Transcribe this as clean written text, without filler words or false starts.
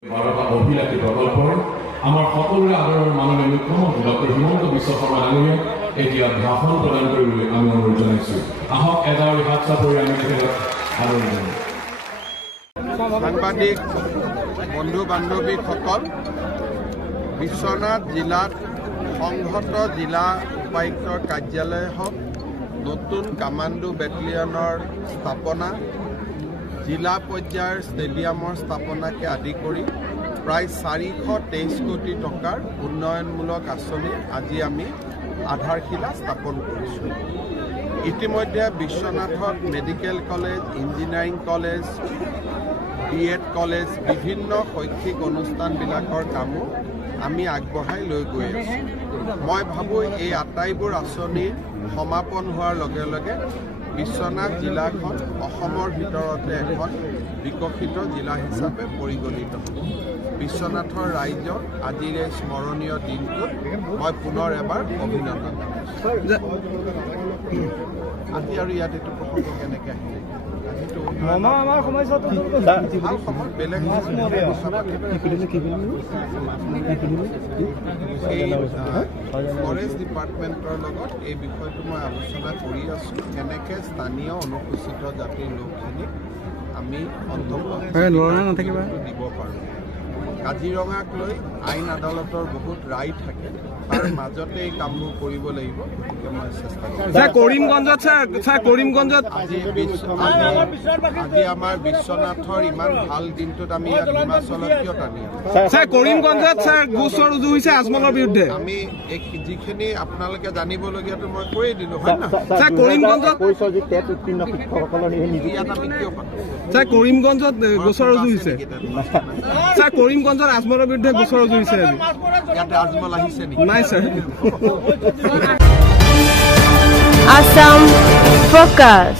অভিলাষী প্ৰকল্পৰ আমাৰ সকলোৰে আদৰৰ মাননীয় মুখ্যমন্ত্ৰী ডক্টৰ হিমন্ত বিশ্ব শৰ্মা ডাঙৰীয়াক এতিয়া ভাষণ প্ৰদান কৰিবলৈ আমি অনুৰোধ জনাইছোঁ। আহক এদাৰি হাত চাপৰি আমি তেখেতক আদৰণি জনাওঁ। সাংবাদিক বন্ধু বান্ধৱীসকল, বিশ্বনাথ জিলাত সংহত জিলা উপায়ুক্তৰ কাৰ্যালয় হওক, নতুন কামাণ্ডো বেটেলিয়নৰ স্থাপনা, জিলা পৰ্যায়ৰ ষ্টেডিয়ামৰ স্থাপনাকে আদি কৰি প্ৰায় 423 কোটি টকাৰ উন্নয়নমূলক আঁচনি আজি আমি আধাৰশিলা স্থাপন কৰিছোঁ। ইতিমধ্যে বিশ্বনাথত medical college, engineering college, BEd college, বিভিন্ন শৈক্ষিক অনুষ্ঠানবিলাকৰ কামো আমি আগবঢ়াই লৈ গৈ আছোঁ। মই ভাবোঁ এই আটাইবোৰ আঁচনিৰ সমাপন হোৱাৰ লগে লগে বিশ্বনাথ জিলাখন অসমৰ ভিতৰতে এখন বিকশিত জিলা হিচাপে পৰিগণিত হ'ব। বিশ্বনাথৰ ৰাইজক আজিৰ এই স্মৰণীয় দিনটোত মই পুনৰ এবাৰ অভিনন্দন জনাইছোঁ। আজি আৰু ইয়াত এইটো প্ৰসংগ কেনেকৈ আহিলে? ফৰেষ্ট ডিপাৰ্টমেণ্টৰ লগত এই বিষয়টো মই আলোচনা কৰি আছোঁ, কেনেকৈ স্থানীয় অনুসূচিত জাতিৰ লোকখিনিক আমি দিব পাৰোঁ। কাজিৰঙাক লৈ আইন আদালতৰ বহুত ৰায় থাকে, তাৰ মাজতে এই কামবোৰ কৰিব লাগিব, গতিকে মই চেষ্টা কৰিমগঞ্জত আজি আমাৰ বিশ্বনাথৰ ইমান ভাল দিনটোত আমি ইয়াত হিমাচলত কিয় টানি আছোঁ? আমি যিখিনি আপোনালোকে জানিবলগীয়াটো মই কৈয়ে দিলোঁ, হয় না? ইয়াত আমি কিয় পাতোঁ? কৰিমগঞ্জত গোচৰ ৰুজু হৈছে। কৰিমগঞ্জত আজমলৰ বিৰুদ্ধে গোচৰ ৰুজু হৈছে। ইয়াতে আজমল আহিছে নেকি? নাই ছাৰ। Assam Focus.